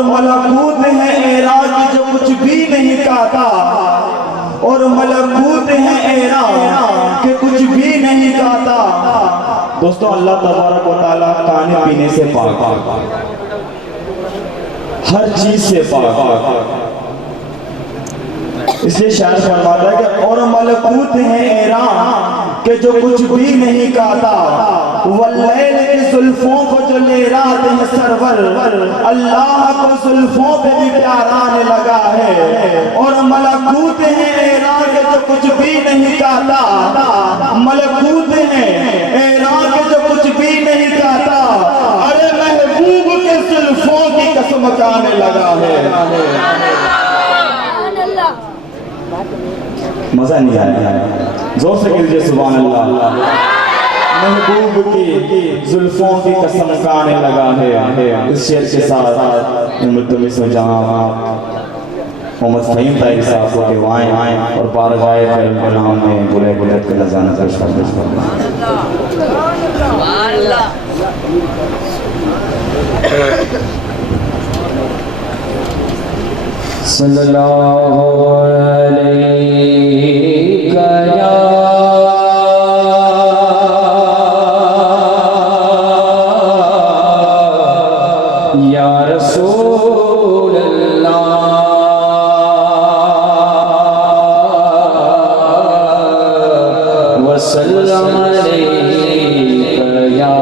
और मलकूत है एराज जो कुछ भी नहीं कहता, और मलकूत है एराज के कुछ भी नहीं कहता। दोस्तों अल्लाह तबारक व तआला खाने पीने से पाक, हर चीज से पाक, इसलिए शायर फरमाता है कि और मलकूत है एरान के जो कुछ भी नहीं कहता, वल्लैल की जुल्फों को जो ले रात है सरवर, अल्लाह को जुल्फों पे भी प्यार आने लगा है। और मलकूत है एरान के जो कुछ भी नहीं कहता, मलकूत है एरान के जो कुछ भी नहीं कहता, अरे महबूब के जुल्फों की कसम खाने लगा है। मजा नहीं आया, जोर से कीजिए सुभान अल्लाह। महबूब की जुल्फों की कसम खाने लगा है। इस शेर के साथ मुल्तमिस जहां मोहम्मद फहीम ताहिर साहब को दिवाएं और बारगाह कलाम में बुले बुले के नजाना पेश करना। सल्लल्लाहु अलैहि या रसूल अल्लाह वसल्लम अलैका या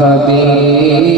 हबीब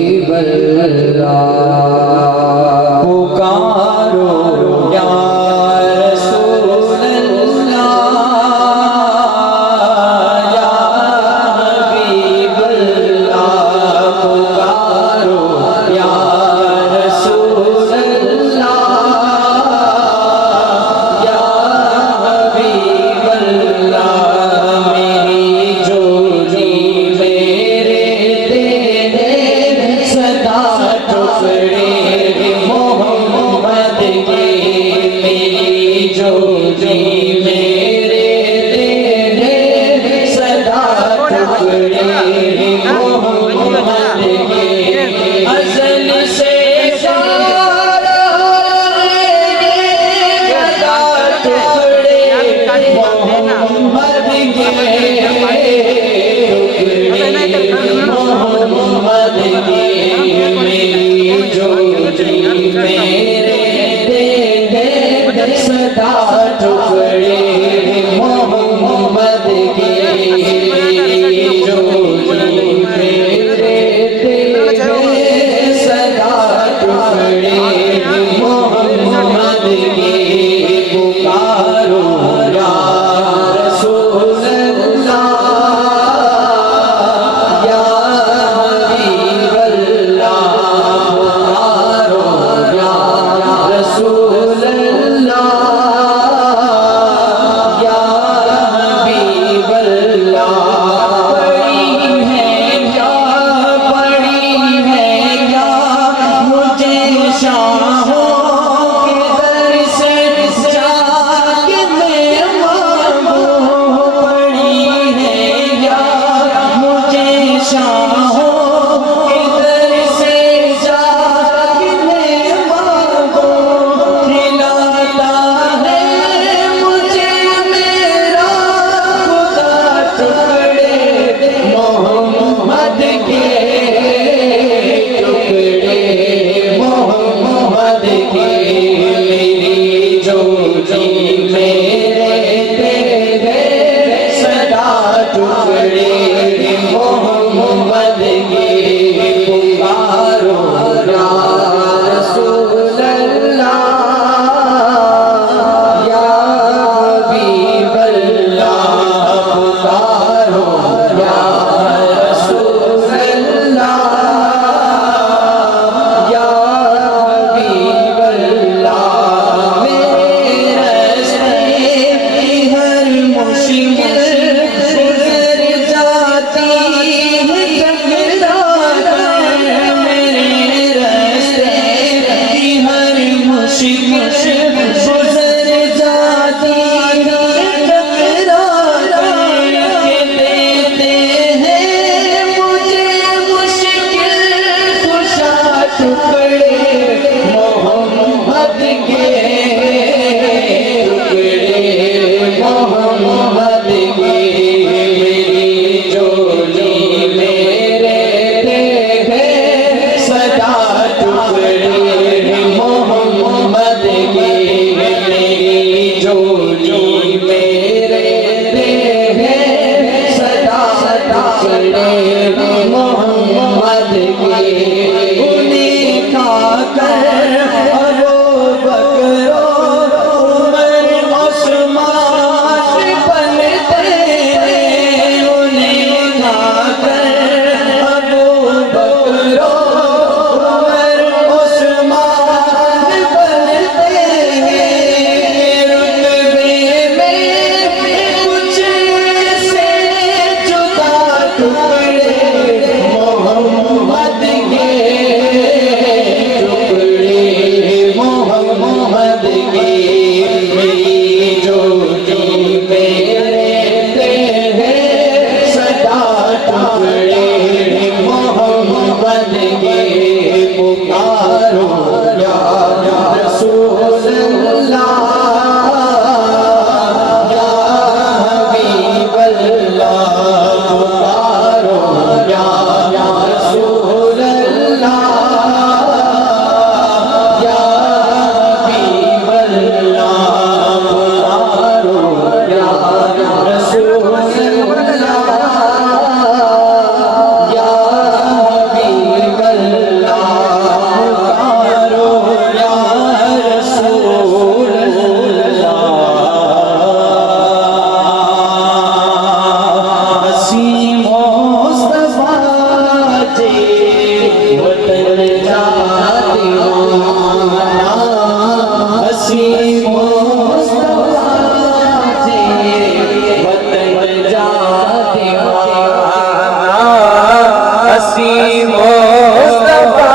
असी मुस्तफा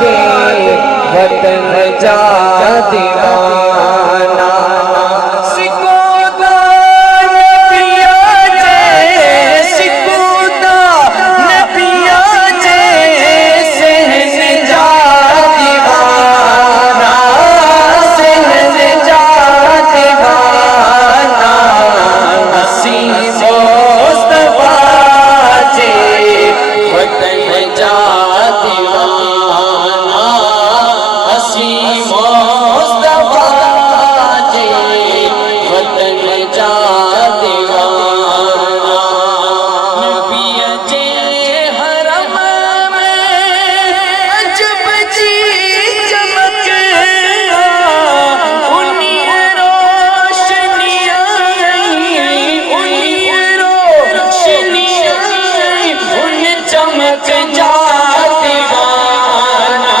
जे वतन जा दीवाना सिकोदा नबिया जे सिकोदा नबिया जे सहन जा दीवाना सहन जा दीवाना असी मुस्तफा जे वतन जा दीवाना असी मुस्तफा जे वतन जा दीवाना नबी जे हरम में अजब जी चमक उन्हीं रोशनियां उन्हीं रोशनियां उन चमक जा दीवाना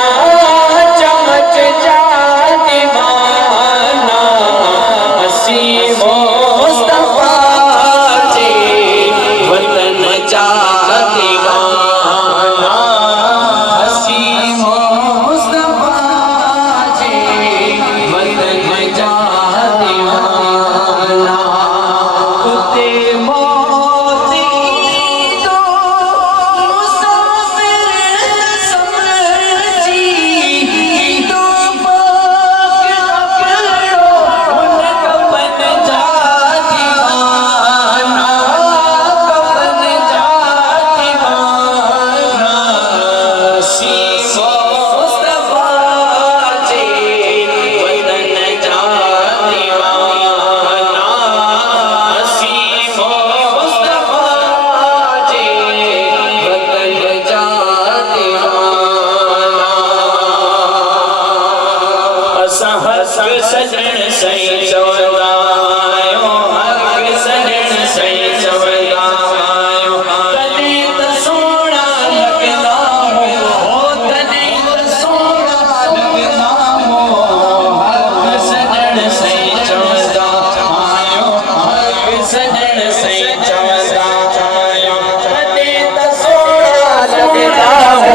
चमक जा दीवाना असी मुस्तफा जे वतन जा दीवाना असी मुस्तफा जे वतन जा दीवाना उते मौत ईंदो मुसाफिर समझी ईंदो पाक अपनो उन कफन जा दीवाना कफन जा दीवाना असी मुस्तफा जे वतन जा दीवाना असी मुस्तफा जे वतन जा दीवाना असां हक़ सजण सही चवंदा आहियूं हक़ सजण सही चवंदा आहियूं तॾहिं त सोणा लॻंदा हो तॾहिं त सोणा लॻंदा हो हक़ सजण सही चवंदा आहियूं हक़ सजण सही चवंदा आहियूं तॾहिं त सोणा लॻंदा हो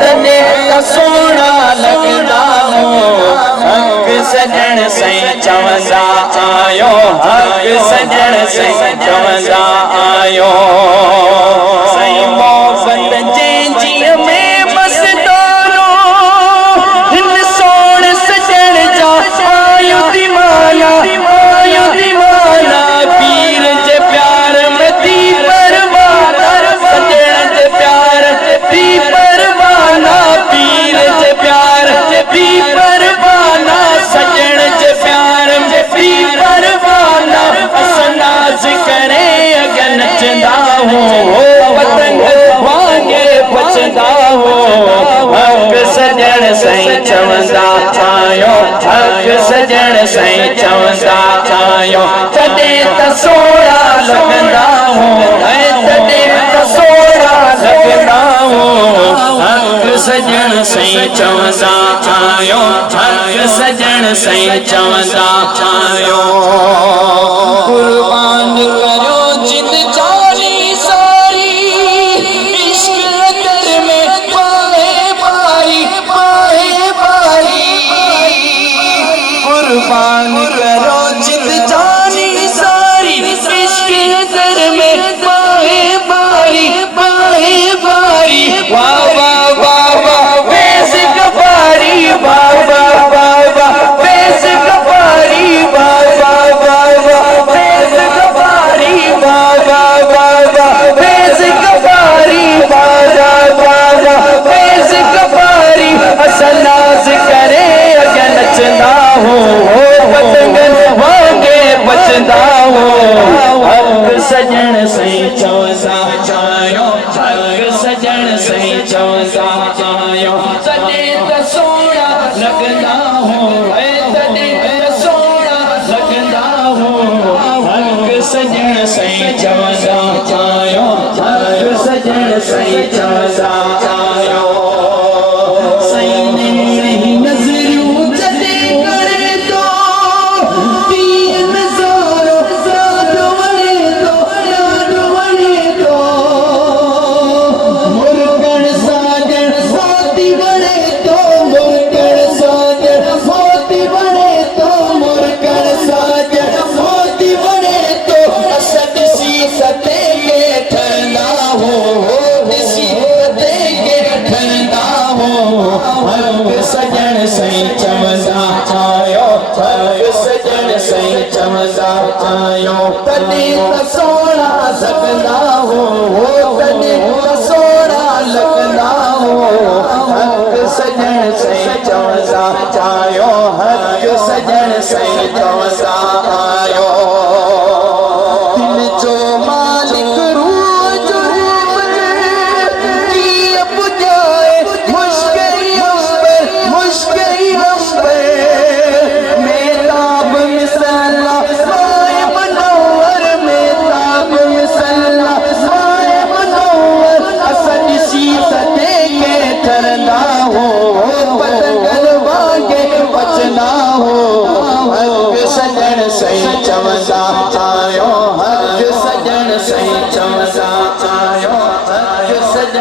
तॾहिं त सोणा लॻंदा हो हक़ सजण सही चवंदा आहियूं हक़ सजण सही चवंदा आहियूं सही मोहबत जे जीअ में बस दोनो हिन सोण सजण जा आयूं दीवाना पीर जे प्यार में थी परवाना सजण जे प्यार थी परवाना पीर जे प्यार थी परवाना सजण जे प्यार में थी परवाना असां नाज़ करे अॻियां नचंदा हो पतंग वांगे बचंदा हो हक़ सजण सही चवंदा आहियूं हक़ सजण सही चवंदा आहियूं तॾहिं त सोणा लॻंदा हो तॾहिं त सोणा लॻंदा हो हक़ सजण सही चवंदा आहियूं हक़ सजण सही चवंदा आहियूं कुर्बान करियो जित जानी सारी इश्क दर में पाए पाई कुर्बान करो जित जानी सारी इश्क दर में पाए पाई वाह वाह वाह वाह बेस कफारी वाह वाह वाह वाह बेस कफारी वाह वाह वाह वाह बेस कफारी वाह वाह वाह वाह बेस कफारी वाह वाह वाह बेस कफारी असां नाज़ करे अॻियां नचंदा हो पतंग वांगे बचंदा हो हक़ सजण सही चवंदा आहियूं हक़ सजण सही चवंदा आहियूं तॾहिं त सोणा लॻंदा हो तॾहिं त सोणा लॻंदा हो हक़ सजण सही चवंदा आहियूं हक़ सजण सही चवंदा आहियूं सही नहीं नज़रियूं जॾहिं करे तो पीर नज़ारो ॾाढो वणे तो